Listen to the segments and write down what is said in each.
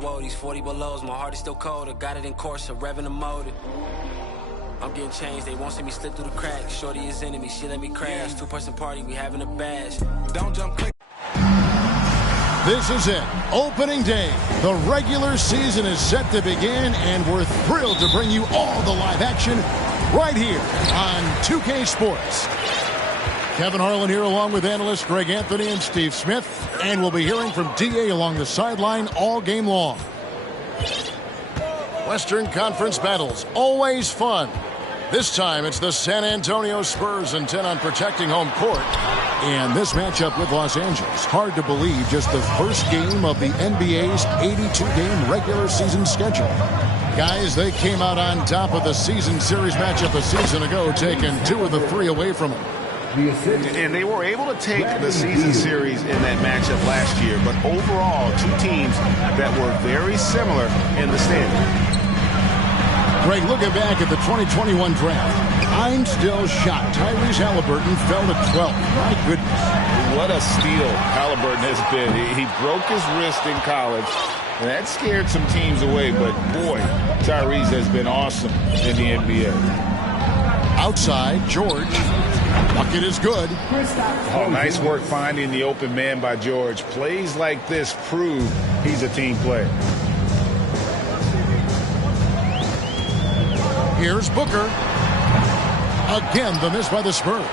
whoa, these 40 belows, my heart is still cold. I got it in course, I'm revving the motor. I'm getting changed, they won't see me slip through the cracks. Shorty is enemy, she let me crash. Two-person party, we having a bash. Don't jump quick. This is it, opening day. The regular season is set to begin, and we're thrilled to bring you all the live action right here on 2K Sports. Kevin Harlan here along with analysts Greg Anthony and Steve Smith, and we'll be hearing from DA along the sideline all game long. Western Conference battles, always fun. This time it's the San Antonio Spurs intent on protecting home court. And this matchup with Los Angeles, hard to believe just the first game of the NBA's 82-game regular season schedule. Guys, they came out on top of the season series matchup a season ago, taking 2 of the 3 away from them. And they were able to take the season series in that matchup last year, but overall, 2 teams that were very similar in the standing. Greg, looking back at the 2021 draft, I'm still shocked. Tyrese Halliburton fell to 12. My goodness. What a steal Halliburton has been. He broke his wrist in college, and that scared some teams away, but boy, Tyrese has been awesome in the NBA. Outside, George. Bucket is good. Oh, nice work finding the open man by George. Plays like this prove he's a team player. Here's Booker. Again, the miss by the Spurs.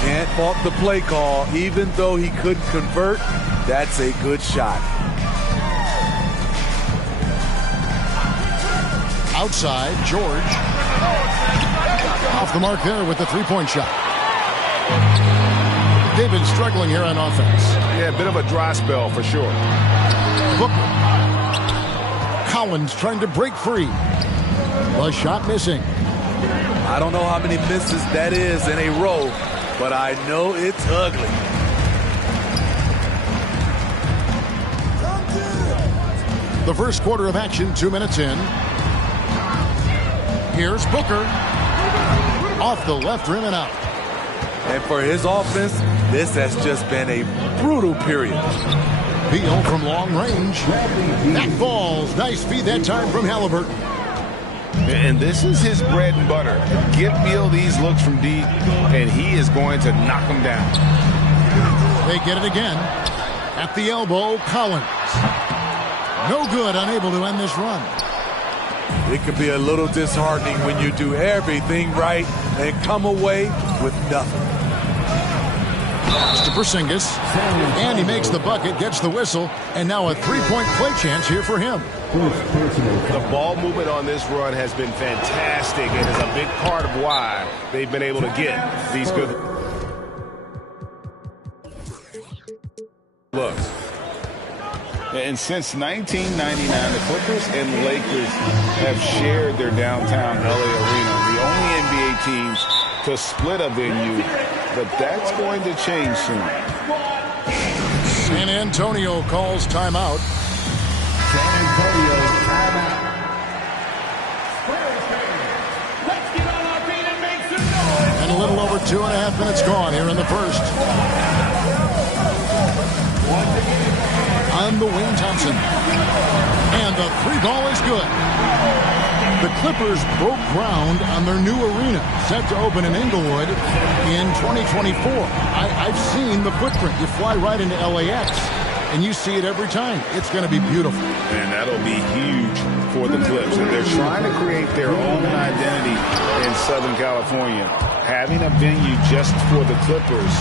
Can't fault the play call. Even though he couldn't convert, that's a good shot. Outside, George. Off the mark there with the three-point shot. They've been struggling here on offense. Yeah, a bit of a dry spell for sure. Booker. Collins trying to break free. The shot missing. I don't know how many misses that is in a row, but I know it's ugly. The first quarter of action, 2 minutes in. Here's Booker. Off the left rim and out. And for his offense, this has just been a brutal period. Beal from long range. That falls. Nice feed that time from Halliburton. And this is his bread and butter. Give Beal these looks from deep, and he is going to knock them down. They get it again. At the elbow, Collins. No good, unable to end this run. It can be a little disheartening when you do everything right and come away with nothing. To Porzingis, and he makes the bucket, gets the whistle, and now a three-point play chance here for him. The ball movement on this run has been fantastic and is a big part of why they've been able to get these good looks. And since 1999, the Clippers and Lakers have shared their downtown LA arena, the only NBA teams to split a venue, but that's going to change soon. San Antonio calls timeout. San Antonio timeout. Let's get on our feet and make some noise. And a little over 2.5 minutes gone here in the first. On the wing, Thompson. And the 3-ball is good. The Clippers broke ground on their new arena, set to open in Inglewood in 2024. I've seen the footprint. You fly right into LAX, and you see it every time. It's going to be beautiful. And that'll be huge for the Clips. And they're trying to create their own identity in Southern California. Having a venue just for the Clippers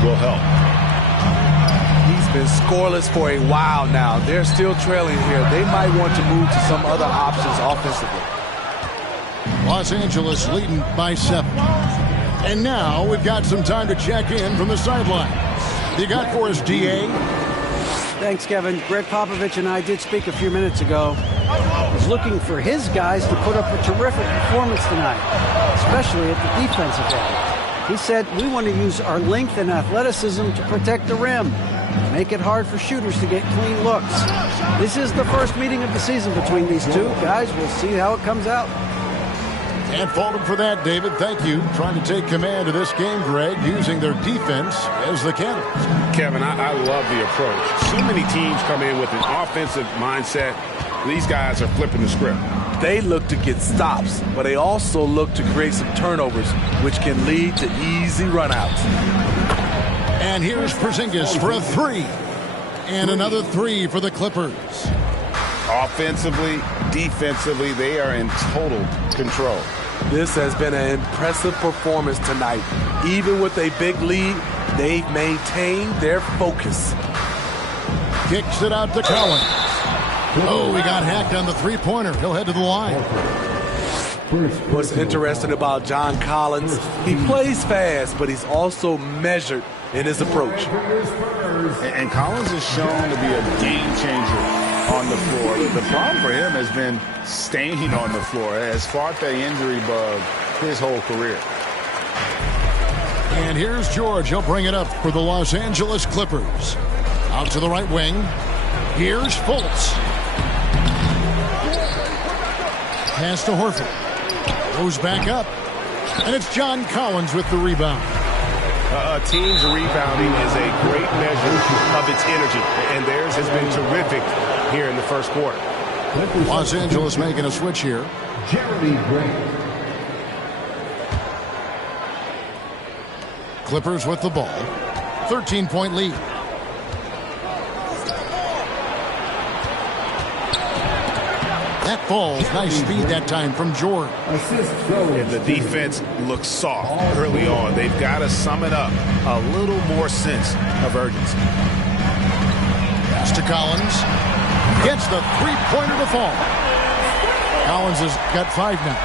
will help. He's been scoreless for a while now. They're still trailing here. They might want to move to some other options offensively. Los Angeles leading by 7. And now we've got some time to check in from the sideline. You got for us, DA? Thanks, Kevin. Greg Popovich and I did speak a few minutes ago. He's looking for his guys to put up a terrific performance tonight, especially at the defensive end. He said, we want to use our length and athleticism to protect the rim, make it hard for shooters to get clean looks. This is the first meeting of the season between these two guys. We'll see how it comes out. Can't fault him for that, David. Thank you. Trying to take command of this game, Greg, using their defense as the catalyst. Kevin, I love the approach. So many teams come in with an offensive mindset. These guys are flipping the script. They look to get stops, but they also look to create some turnovers, which can lead to easy runouts. And here's Porzingis for a three. And another three for the Clippers. Offensively, defensively, they are in total control. This has been an impressive performance tonight. Even with a big lead, they've maintained their focus. Kicks it out to Collins. Oh, he got hacked on the three-pointer. He'll head to the line. What's interesting about John Collins, he plays fast, but he's also measured in his approach. And Collins is shown to be a game changer on the floor. The problem for him has been staying on the floor. Has fought the injury bug his whole career. And here's George. He'll bring it up for the Los Angeles Clippers. Out to the right wing. Here's Fultz. Pass to Horford. Goes back up. And it's John Collins with the rebound. A team's rebounding is a great measure of its energy, and theirs has been terrific here in the first quarter. Los Angeles making a switch here. Jeremy Grant. Clippers with the ball. 13-point lead. That falls. Nice speed that time from Jordan. And the defense looks soft early on. They've got to sum it up. A little more sense of urgency. Pass to Collins. Gets the three-pointer to fall. Collins has got 5 now.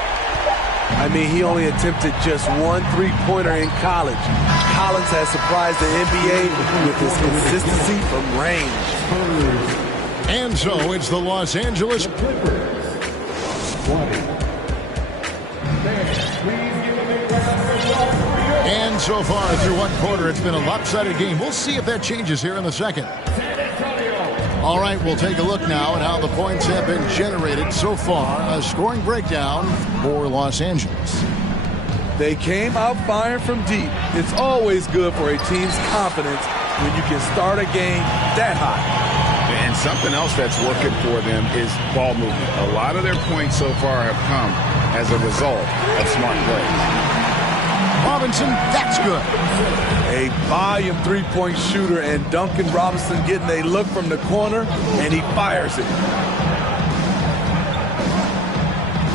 I mean, he only attempted just one three-pointer in college. Collins has surprised the NBA with his consistency from range. And so it's the Los Angeles Clippers. 20. And so far through one quarter, it's been a lopsided game. We'll see if that changes here in the second. All right, we'll take a look now at how the points have been generated so far. A scoring breakdown for Los Angeles. They came out firing from deep. It's always good for a team's confidence when you can start a game that hot. And something else that's working for them is ball movement. A lot of their points so far have come as a result of smart plays. Robinson, that's good. A volume three-point shooter, and Duncan Robinson getting a look from the corner, and he fires it.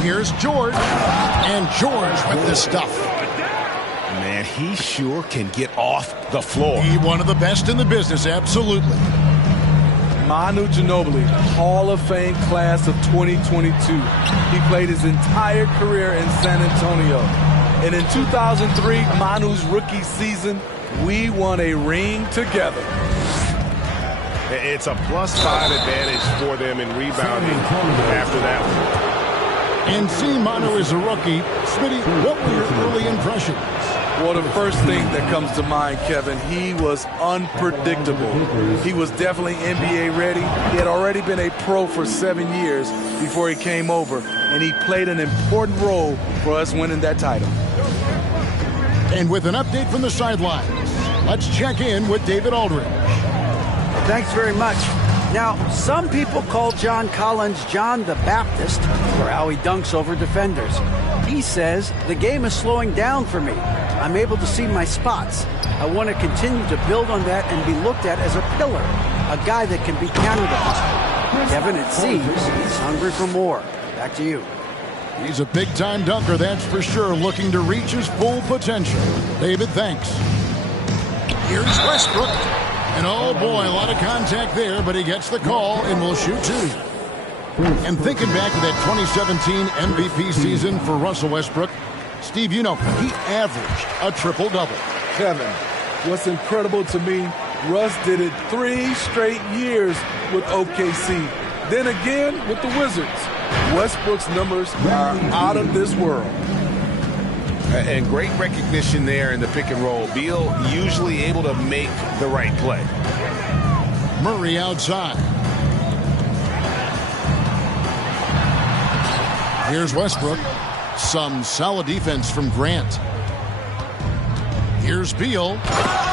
Here's George. And George with the stuff. Man, he sure can get off the floor. He's one of the best in the business, absolutely. Manu Ginobili, Hall of Fame class of 2022. He played his entire career in San Antonio. And in 2003, Manu's rookie season, we won a ring together. It's a +5 advantage for them in rebounding after that one. And seeing Manu as a rookie, Smitty, what were your early impressions? Well, the first thing that comes to mind, Kevin, he was unpredictable. He was definitely NBA ready. He had already been a pro for 7 years before he came over, and he played an important role for us winning that title. And with an update from the sidelines, let's check in with David Aldridge. Thanks very much. Now, some people call John Collins John the Baptist for how he dunks over defenders. He says, the game is slowing down for me. I'm able to see my spots. I want to continue to build on that and be looked at as a pillar, a guy that can be counted upon. Kevin, it seems he's hungry for more. Back to you. He's a big-time dunker, that's for sure, looking to reach his full potential. David, thanks. Here's Westbrook. And oh boy, a lot of contact there, but he gets the call and will shoot 2. And thinking back to that 2017 MVP season for Russell Westbrook, Steve, you know, he averaged a triple-double. Kevin, what's incredible to me, Russ did it 3 straight years with OKC. Then again with the Wizards. Westbrook's numbers are out of this world. And great recognition there in the pick and roll. Beal usually able to make the right play. Murray outside. Here's Westbrook. Some solid defense from Grant. Here's Beal.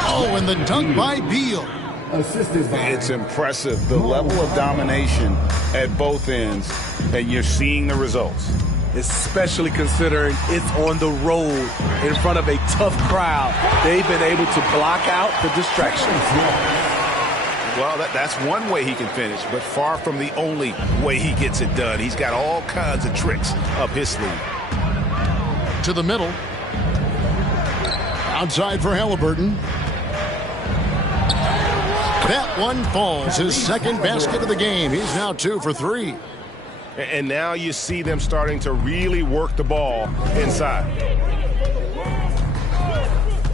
Oh, and the dunk by Beal. It's impressive, the level of domination at both ends, and you're seeing the results. Especially considering it's on the road in front of a tough crowd. They've been able to block out the distractions. Well, that's one way he can finish, but far from the only way he gets it done. He's got all kinds of tricks up his sleeve. To the middle. Outside for Halliburton. That one falls. His second basket of the game. He's now 2 for 3. And now you see them starting to really work the ball inside.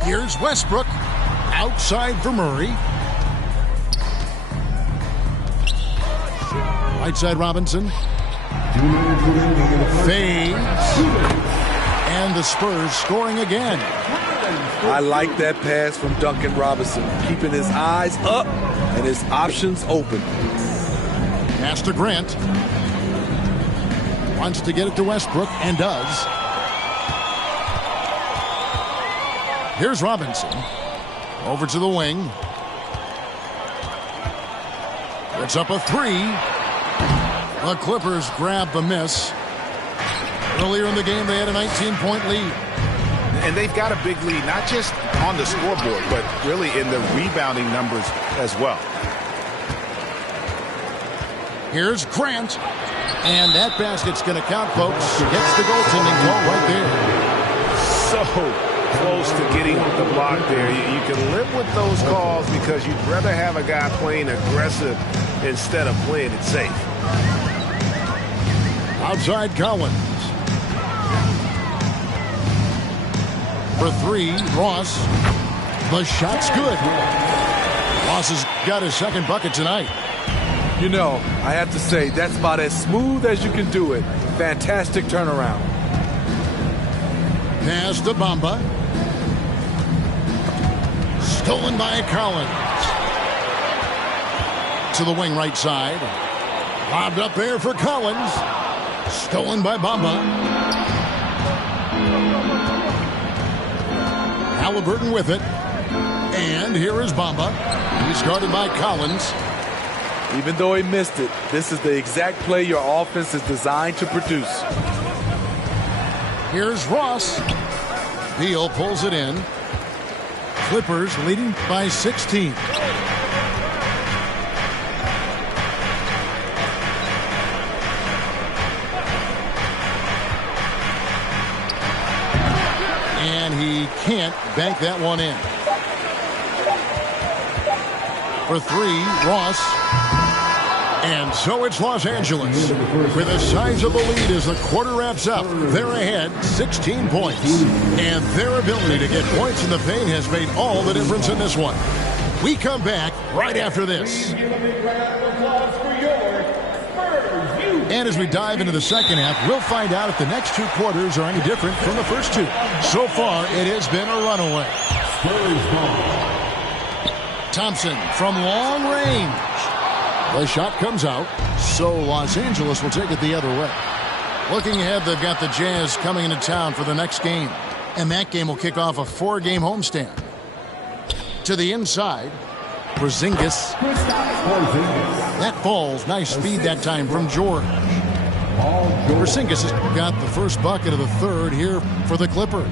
Here's Westbrook. Outside for Murray. Right side Robinson. Fades. And the Spurs scoring again. I like that pass from Duncan Robinson, keeping his eyes up and his options open. Pass to Grant. Wants to get it to Westbrook and does. Here's Robinson. Over to the wing. Puts up a 3. The Clippers grab the miss. Earlier in the game, they had a 19-point lead. And they've got a big lead, not just on the scoreboard, but really in the rebounding numbers as well. Here's Grant. And that basket's going to count, folks. Gets the goaltending call right there. So close to getting the block there. You can live with those calls because you'd rather have a guy playing aggressive instead of playing it safe. Outside Collins. For 3, Ross. The shot's good. Ross has got his second bucket tonight. You know, I have to say, that's about as smooth as you can do it. Fantastic turnaround. Pass to Bamba. Stolen by Collins. To the wing right side. Lobbed up there for Collins. Stolen by Bamba. Halliburton with it. And here is Bamba. He's guarded by Collins. Even though he missed it, this is the exact play your offense is designed to produce. Here's Ross. Beal pulls it in. Clippers leading by 16. And he can't bank that one in. For 3, Ross. And so it's Los Angeles with a sizable lead as the quarter wraps up. They're ahead 16 points. And their ability to get points in the paint has made all the difference in this one. We come back right after this. And as we dive into the second half, we'll find out if the next 2 quarters are any different from the first 2. So far, it has been a runaway. Thompson from long range. The shot comes out, so Los Angeles will take it the other way. Looking ahead, they've got the Jazz coming into town for the next game. And that game will kick off a 4-game homestand. To the inside, Porzingis. That falls. Nice speed that time from George. Porzingis has got the first bucket of the third here for the Clippers.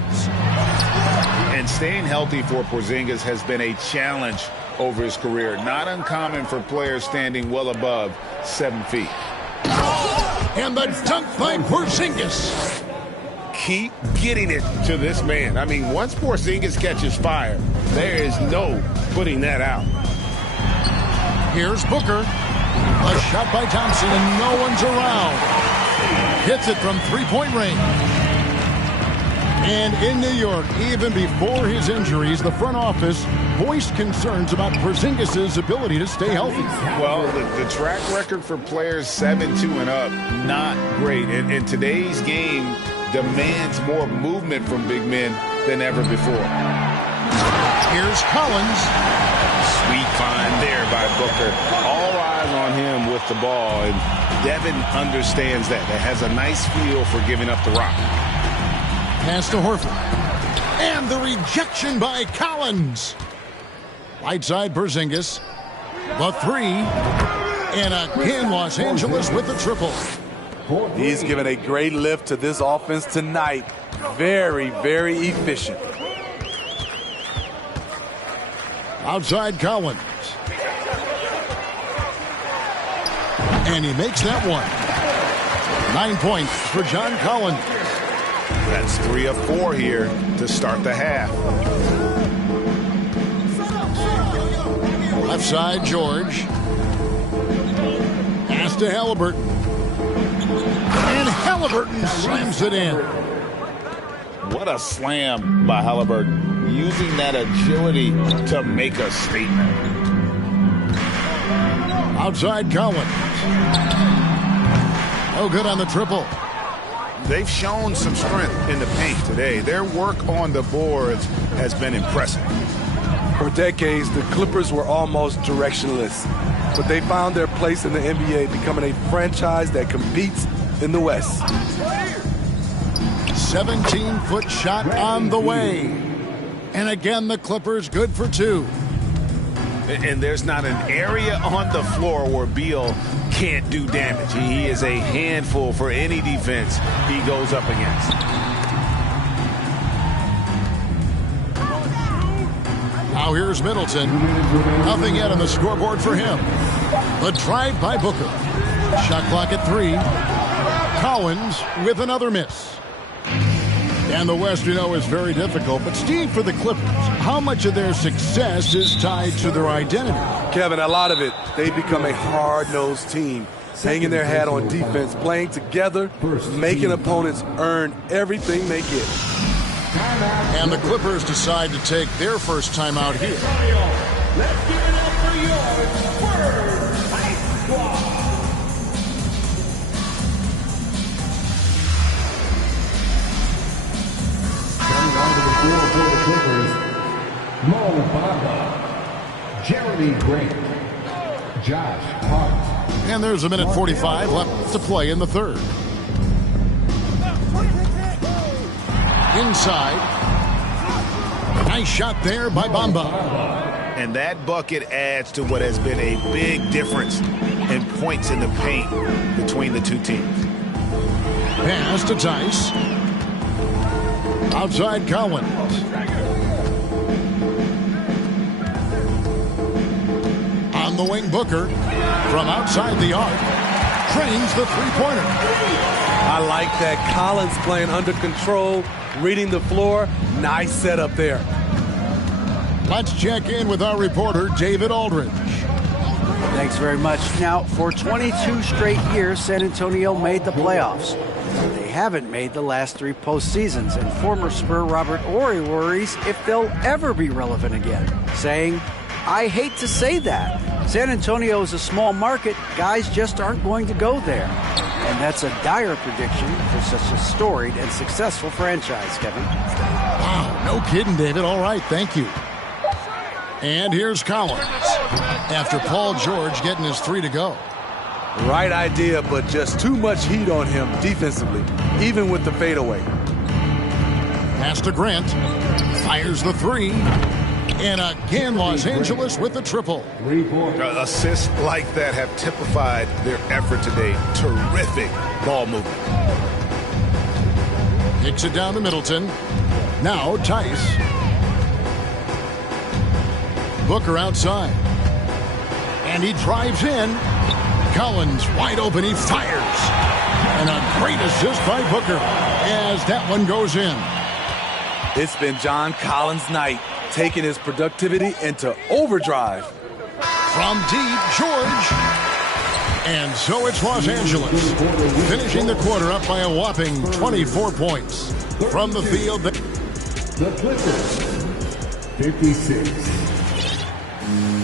And staying healthy for Porzingis has been a challenge over his career. Not uncommon for players standing well above 7 feet. And the dunk by Porzingis. Keep getting it to this man. I mean, once Porzingis catches fire, there is no putting that out. Here's Booker. A shot by Thompson, and no one's around. Hits it from 3-point range. And in New York, even before his injuries, the front office voiced concerns about Porzingis' ability to stay healthy. Well, the track record for players 7-2 and up, not great. And today's game demands more movement from big men than ever before. Here's Collins. Sweet find there by Booker. All eyes on him with the ball, and Devin understands that. That has a nice feel for giving up the rock. Pass to Horford. And the rejection by Collins. Right side, Porzingis. The three. And again, Los Angeles with the triple. He's given a great lift to this offense tonight. Very, very efficient. Outside Collins. And he makes that one. 9 points for John Collins. That's 3 of 4 here to start the half. Left side, George. Pass to Halliburton. And Halliburton slams it in. What a slam by Halliburton. Using that agility to make a statement. Outside Collins. No good on the triple. They've shown some strength in the paint today. Their work on the boards has been impressive. For decades, the Clippers were almost directionless, but they found their place in the NBA, becoming a franchise that competes in the West. 17-foot shot on the way. And again, the Clippers good for 2. And there's not an area on the floor where Beal can't do damage. He is a handful for any defense he goes up against. Now here's Middleton. Nothing yet on the scoreboard for him. The drive by Booker. Shot clock at 3. Collins with another miss. And the West, you know, is very difficult. But, Steve, for the Clippers, how much of their success is tied to their identity? Kevin, a lot of it. They've become a hard-nosed team, hanging their hat on defense, playing together, making opponents earn everything they get. And the Clippers decide to take their first time out here. Let's give it up for your Spurs Ice Squad. Coming onto the floor for the Clippers, Mo Bamba, Jeremy Grant, Josh Hart. And there's 1:45 left to play in the third. Inside. Nice shot there by Bamba. And that bucket adds to what has been a big difference in points in the paint between the two teams. Pass to Tice. Outside Collins. On the wing, Booker. From outside the arc. Trains the three-pointer. I like that. Collins playing under control, reading the floor. Nice setup there. Let's check in with our reporter, David Aldridge. Thanks very much. Now, for 22 straight years, San Antonio made the playoffs. They haven't made the last 3 postseasons, and former Spur Robert Horry worries if they'll ever be relevant again, saying, I hate to say that. San Antonio is a small market. Guys just aren't going to go there. And that's a dire prediction for such a storied and successful franchise, Kevin. Wow, no kidding, David. All right, thank you. And here's Collins after Paul George getting his 3 to go. Right idea, but just too much heat on him defensively, even with the fadeaway. Pass to Grant. Fires the 3. And again, Los Angeles with the triple. Assists like that have typified their effort today. Terrific ball movement. Kicks it down to Middleton. Now Tice. Booker outside. And he drives in. Collins wide open. He fires. And a great assist by Booker as that one goes in. It's been John Collins' night, taking his productivity into overdrive. From deep, George. And so it's Los Angeles, finishing the quarter up by a whopping 24 points. From the field, The Clippers, 56.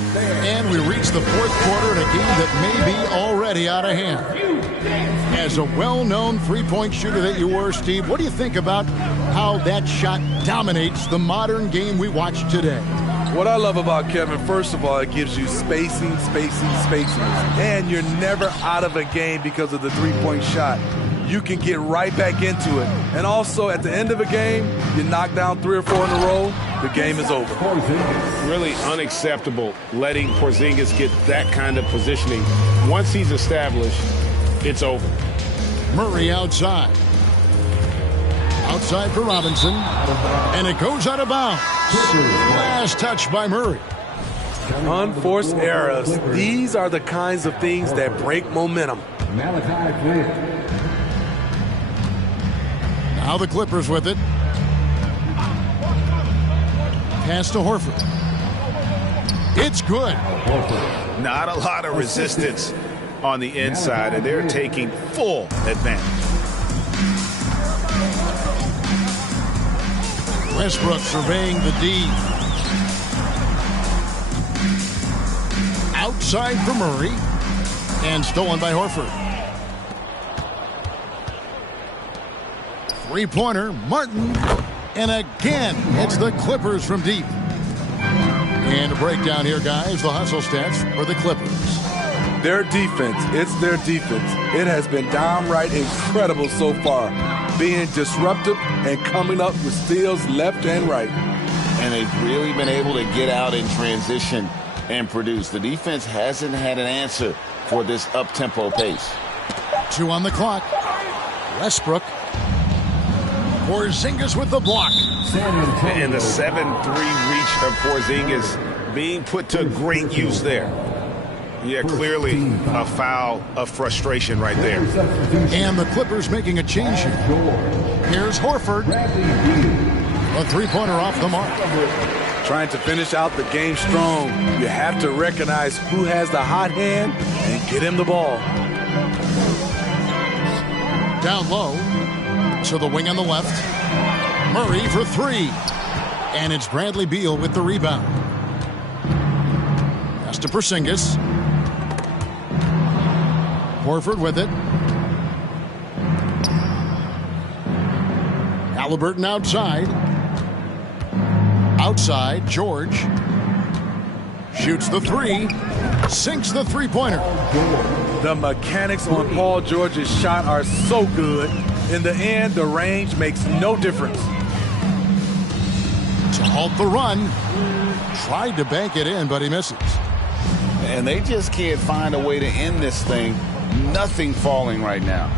and we reach the fourth quarter in a game that may be already out of hand. As a well-known three-point shooter that you were, Steve, what do you think about how that shot dominates the modern game we watch today? What I love about Kevin, first of all, it gives you spacing. And you're never out of a game because of the three-point shot. You can get right back into it. And also, at the end of a game, you knock down 3 or 4 in a row, the game is over. Really unacceptable letting Porzingis get that kind of positioning. Once he's established, it's over. Murray outside. Outside for Robinson. And it goes out of bounds. Last touch by Murray. Unforced errors. These are the kinds of things that break momentum. Malachi Flynn. Now the Clippers with it. Pass to Horford. It's good. Not a lot of resistance on the inside, and they're taking full advantage. Westbrook surveying the D. Outside for Murray. And stolen by Horford. Three-pointer, Martin. And again, it's the Clippers from deep. And a breakdown here, guys. The hustle stats for the Clippers. Their defense, it's their defense. It has been downright incredible so far. Being disruptive and coming up with steals left and right. And they've really been able to get out in transition and produce. The defense hasn't had an answer for this up-tempo pace. 2 on the clock. Westbrook. Porzingis with the block. And the 7-3 reach of Porzingis being put to great use there. Yeah, clearly a foul of frustration right there. And the Clippers making a change here. Here's Horford. A three-pointer off the mark. Trying to finish out the game strong, you have to recognize who has the hot hand and get him the ball. Down low to the wing on the left. Murray for 3. And it's Bradley Beal with the rebound. Pass to Porzingis. Horford with it. Halliburton outside. Outside, George. Shoots the 3. Sinks the three-pointer. The mechanics on Paul George's shot are so good. In the end, the range makes no difference. To halt the run. Tried to bank it in, but he misses. And they just can't find a way to end this thing. Nothing falling right now.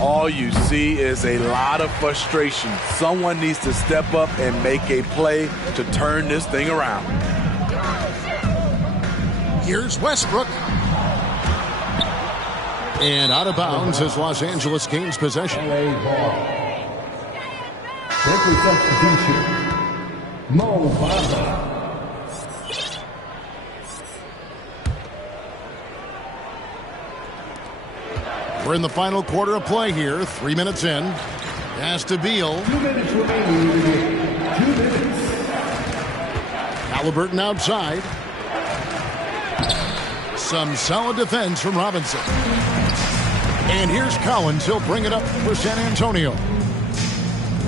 All you see is a lot of frustration. Someone needs to step up and make a play to turn this thing around. Here's Westbrook. And out of bounds as Los Angeles gains possession. LA ball. Clipper substitution. Mo Bamba. We're in the final quarter of play here. 3 minutes in. Pass to Beal. 2 minutes remaining. 2 minutes. Halliburton outside. Some solid defense from Robinson. And here's Collins. He'll bring it up for San Antonio.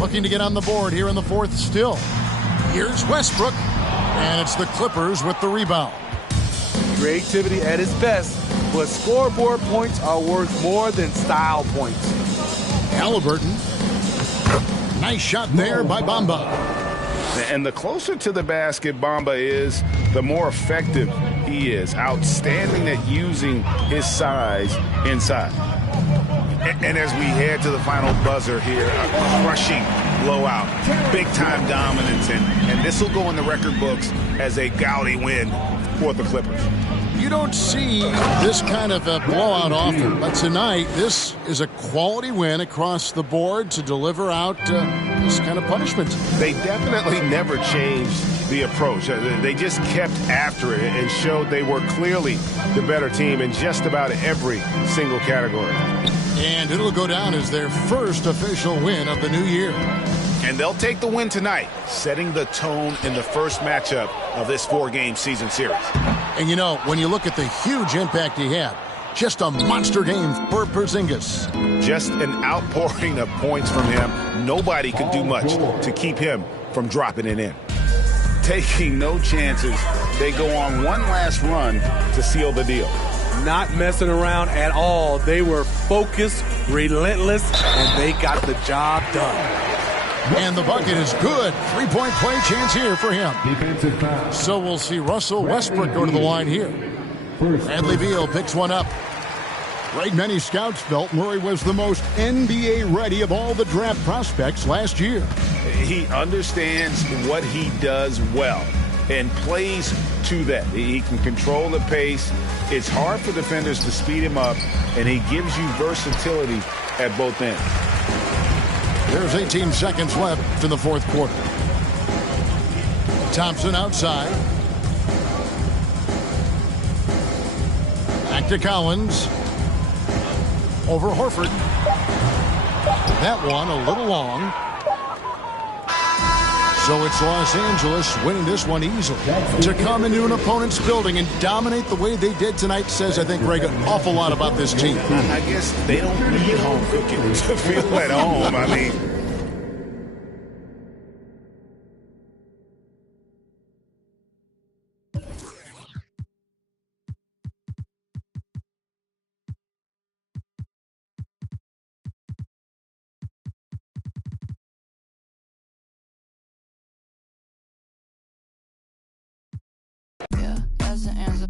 Looking to get on the board here in the fourth still. Here's Westbrook. And it's the Clippers with the rebound. Creativity at its best, but scoreboard points are worth more than style points. Halliburton. Nice shot there by Bamba. And the closer to the basket Bamba is, the more effective he is. Outstanding at using his size inside. And as we head to the final buzzer here, a crushing blowout, big-time dominance, and this will go in the record books as a gaudy win for the Clippers. You don't see this kind of a blowout often, but tonight this is a quality win across the board to deliver out this kind of punishment. They definitely never changed the approach. They just kept after it and showed they were clearly the better team in just about every single category. And it'll go down as their first official win of the new year. And they'll take the win tonight, setting the tone in the first matchup of this 4-game season series. And you know, when you look at the huge impact he had, just a monster game for Porzingis. Just an outpouring of points from him. Nobody could do much to keep him from dropping it in. Taking no chances, they go on one last run to seal the deal. Not messing around at all. They were focused, relentless, and they got the job done. And the bucket is good. Three-point play chance here for him. Defensive foul. So we'll see Russell Westbrook go to the line here. Bradley Beal picks one up. Right, many scouts felt Murray was the most NBA ready of all the draft prospects last year. He understands what he does well and plays to that. He can control the pace. It's hard for defenders to speed him up, and he gives you versatility at both ends. There's 18 seconds left in the fourth quarter. Thompson outside. Back to Collins. Over Horford. That one a little long. So it's Los Angeles winning this one easily. To come into an opponent's building and dominate the way they did tonight says, I think, Greg, an awful lot about this team. I guess they don't need home cooking to feel at home. I mean, yeah, that's the answer.